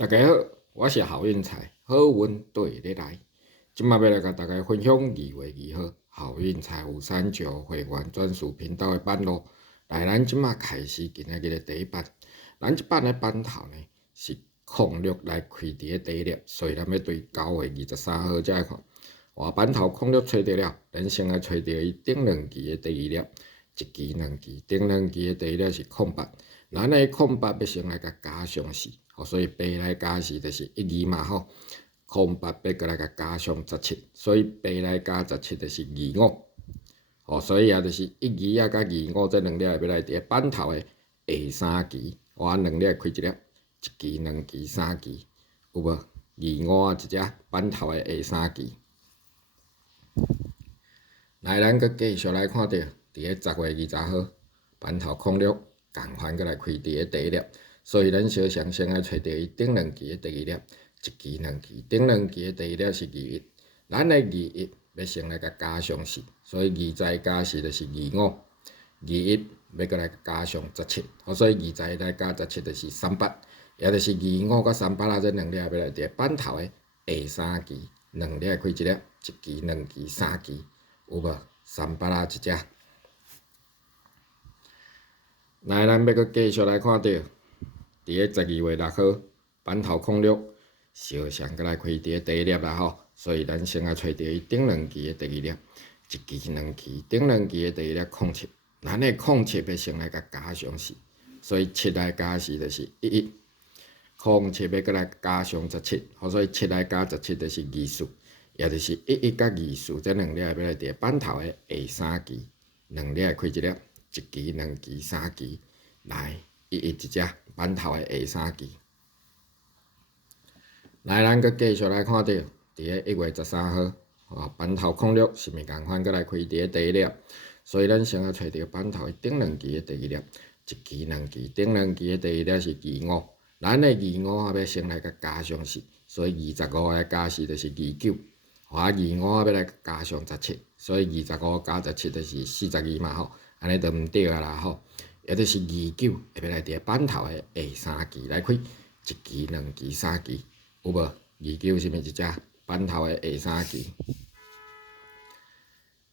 大家好，我是郝运财，好运对你来。今麦要来甲大家分享2月2号郝运财富39会员专属频道的版咯。来，咱即麦开始今仔日的第一版。咱即版的版头呢是06来开伫的第一粒，所以咱要对9月23号才来看。换版头06找到了，咱先来找到伊顶2期的第2粒，一期、2期，顶2期的第1粒是08。咱的08要先来甲加上4。所以8来加4就是12嘛吼，08要过来甲加上17，所以8来加17就是25。所以也就是12甲25这2粒要来伫版头的下3期，我2粒开一粒，1期、2期、3期，有无？25一只版头的下3期。来，咱佮继续来看到，伫个10月20号版头06，共款佮来开伫个第1粒。所以咱小常先来找到伊顶2期的第2粒，1期、2期，顶2期的第1粒是21，咱的21要先来甲加上4，所以20再加4就是25，21要过来加上17，所以20来加17就是38，也就是25甲38这2粒要来伫版头的下3期，2粒开一粒，1期、2期、3期，有无？38一只。来，咱要佮继续来看到。伫个12月6号版头06，小常佮来开伫个第1粒啦吼，所以咱先来找到伊顶2期的第2粒，1期、2期，顶2期的第1粒07，咱的07要先来甲加上4，所以7来加4就是11，07要过来加上17，所以7来加17就是24，也就是11甲24这2粒要来伫版头的下3期，2粒开一粒，1期、2期、3期，来11一只。版头的下3期，来，咱佮继续来看到，伫个1月13号，版头06是咪共款，佮来开伫个第1粒，所以咱先来找到版头的顶2期的第1粒，1期、2期，顶2期的第1粒是25，咱的25要先来甲加上4，所以25来加4就是29，25要来加上17，所以25加17就是42嘛吼，安尼就毋对啊啦吼。也就是29会要来伫版头的下3期来开，1期、2期、3期，有无？29是毋是一只版头的下3期？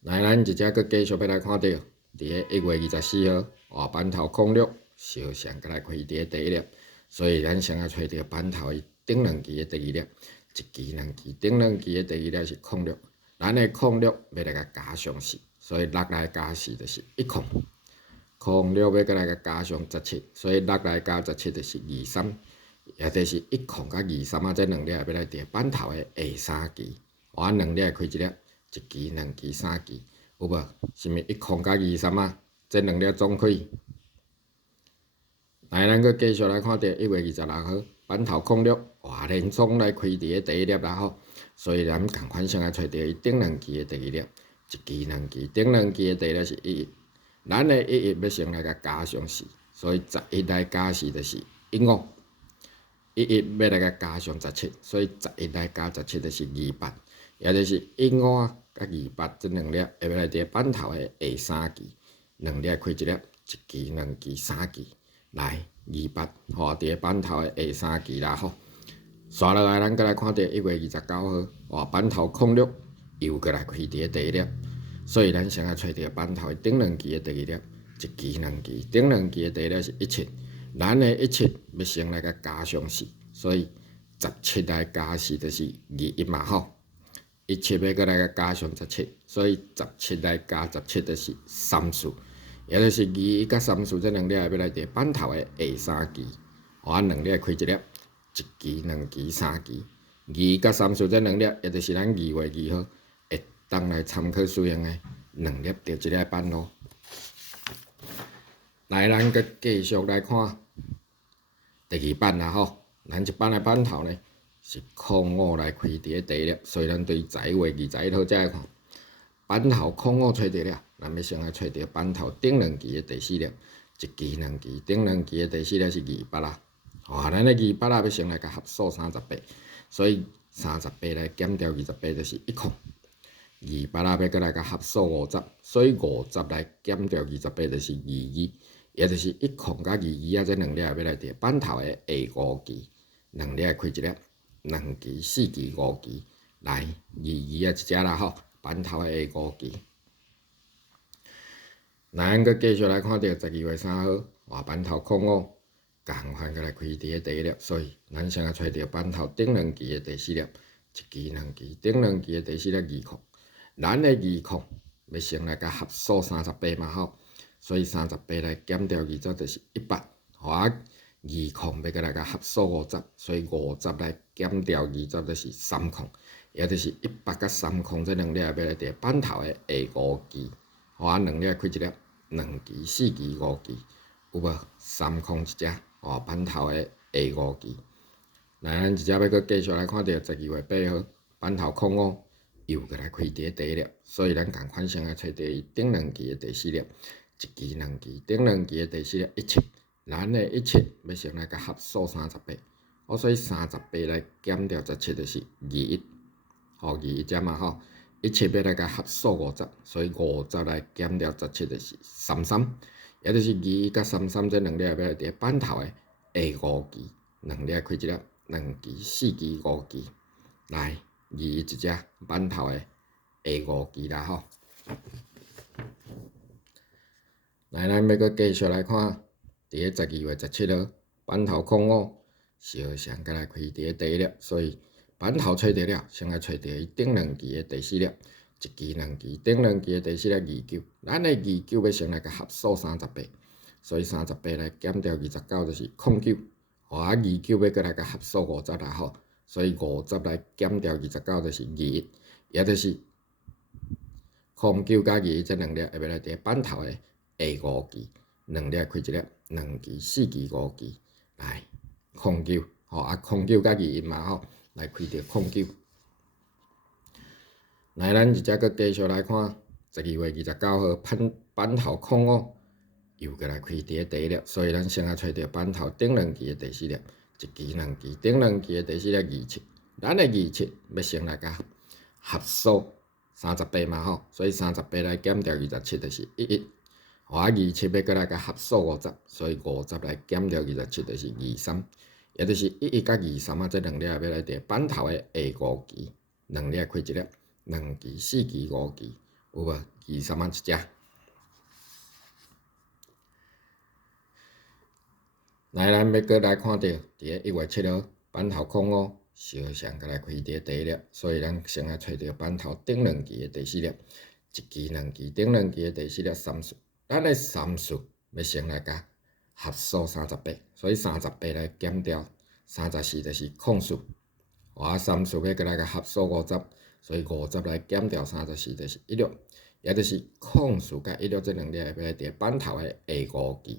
来，咱一只佮继续要来看到，伫个1月24号，版头06，小常佮来开伫个第1粒，所以咱先来找到版头的顶2期的第2粒，1期、2期，顶2期的第1粒是06，咱的06要来甲加上4，所以6来加4就是10，06要过来甲加上17，所以6来加17就是23，也就是10甲23这2粒要来伫版头的下3期，我2粒开一粒，1期、2期、3期，有无？是毋是10甲23这2粒总开？来，咱佮继续来看到1月26号版头06，连总来开伫个第1粒啦吼，所以咱共款先来找到伊顶2期的第2粒，1期、2期，顶2期的第1粒是11。咱的11要先来甲加上4，所以11来加4就是15，11要来甲加上17，所以11来加17就是28，也就是15甲28这2粒要来伫版头的下3期，2粒开一粒，1期、2期、3期，来28，伫版头的下3期啦吼。刷落来，咱再来看到1月29号，版头06又过来开伫个第1粒。所以咱先来找到版头的顶2期的第2粒，1期、2期，顶2期的第1粒是17，咱的17要先来甲加上4，所以17来加4就是21嘛吼，17要过来甲加上17，所以17来加17就是34，也就是21甲34这2粒要来伫版头的下3期，我2粒开一粒，1期、2期、3期，21甲34这2粒，也就是咱2月2号。当来参考使用的2粒着1粒版咯。来，咱佮继续来看第2版啦吼。咱这版的版头呢是05来开伫个第1粒，所以咱对11月21号才来看。版头05找到了，咱要先来找到版头顶2期的第4粒，1期、2期，顶2期的第4粒是28啦。咱的28要先来甲合数38，所以38来减掉28就是10，28要过来甲合数50，所以50来减掉28就是22，也就是10甲22这2粒要来伫版头的下5期2粒开1粒，2支、4支、5支，来2啊一只啦吼，板头的下5支。咱搁继续来看到12月3号，换板头空5，共款搁来开伫个第1粒，所以咱先找到板头顶2支的第4粒，1支、2支，顶2支的第4粒2空，咱的2空要先来甲合数38嘛吼，所以38来减掉20就是100，互啊2空要搁来甲合数50，所以50来减掉20就是3空，也就是100甲3空这2粒要来伫板头的下5支，互啊2粒开1粒，2支、4支、5支，有无3空一只？哦，板头的下5支。来，咱一只要搁继续来看到12月8号，板头空5，又搁来开伫第1粒，所以咱共款先来找到伊顶2支的第4粒，1支、2支，顶2支的第4粒17，咱的17要先来甲合数38，所以38来减掉17就是21，吼21只嘛吼。17要来甲合数50，所以50来减掉17就是33，也就是21甲33这2粒要来伫板头的下5支，2粒开1粒，2支、4支、5支，来21一只板头的下5支啦吼。来，咱要搁继续来看，伫个12月17号，板头空5，小翔搁来开伫个第1粒，所以板头找到了，先来找到伊顶2支的第4粒，1支、2支，顶2支的第4粒29，咱的29要先来甲合数38，所以38来减掉29就是09，互啊29要搁来甲合数50啦吼，所以50来减掉29就是21，也就是09甲21这2粒要来伫板头的下5支，2粒开1粒，2支、4支、5支，来09，吼啊09甲21嘛吼。来开到09，来咱一只搁继续来看12月29号板头空5，又搁来开伫个第1粒，所以咱先来找到板头顶2支的第4粒，1支、2支，顶2支的第4粒27，咱的27要先来甲合数38嘛吼，所以38来减掉27就是11，互啊27要搁来甲合数50，所以50来减掉27就是23。也就是11甲23啊，这2粒要来伫板头的下5支，2粒开1粒，2支、4支、5支，有无23啊一只？来，咱要搁来看到伫个1月7号，板头空5，小翔搁来开伫个第1粒，所以咱先来找到板头顶2支的第4粒，1支、2支，顶2支的第4粒30，咱的30要先来甲合数38，所以38来减掉34就是04，互啊30要搁来甲合数50，所以50来减掉34就是16，也就是04甲16这2粒要来伫板头的下5支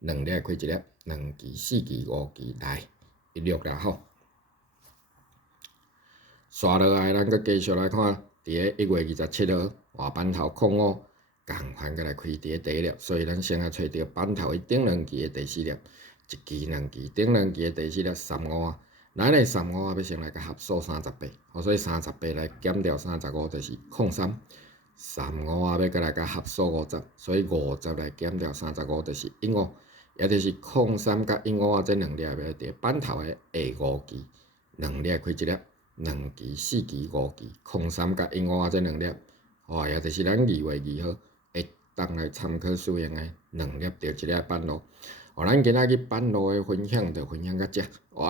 ，2粒开1粒，2支、4支、5支，来16啦吼。刷落来，咱搁继续来看，伫个1月27号，换板头空5，共款搁来开伫个第1粒，所以咱先来找到板头的顶2支的第4粒，1支、2支，顶2支的第4粒35啊，咱的35啊要先来甲合数38，所以38来减掉35就是03，35啊要搁来甲合数50，所以50来减掉35就是15，也就是03甲15啊这2粒要来伫板头的下5支，2粒开1粒，2支、4支、5支，03甲15啊这2粒，也就是咱2月2号会当来参考使用的2粒着1粒板路。咱今仔日板路的分享就分享到这，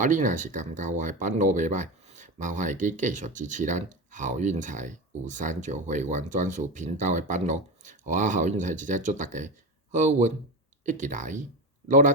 你若是感觉我的板路袂歹，麻烦会记继续支持咱好运财539会员专属频道的板路，好运财直接祝大家好运一直来，努力。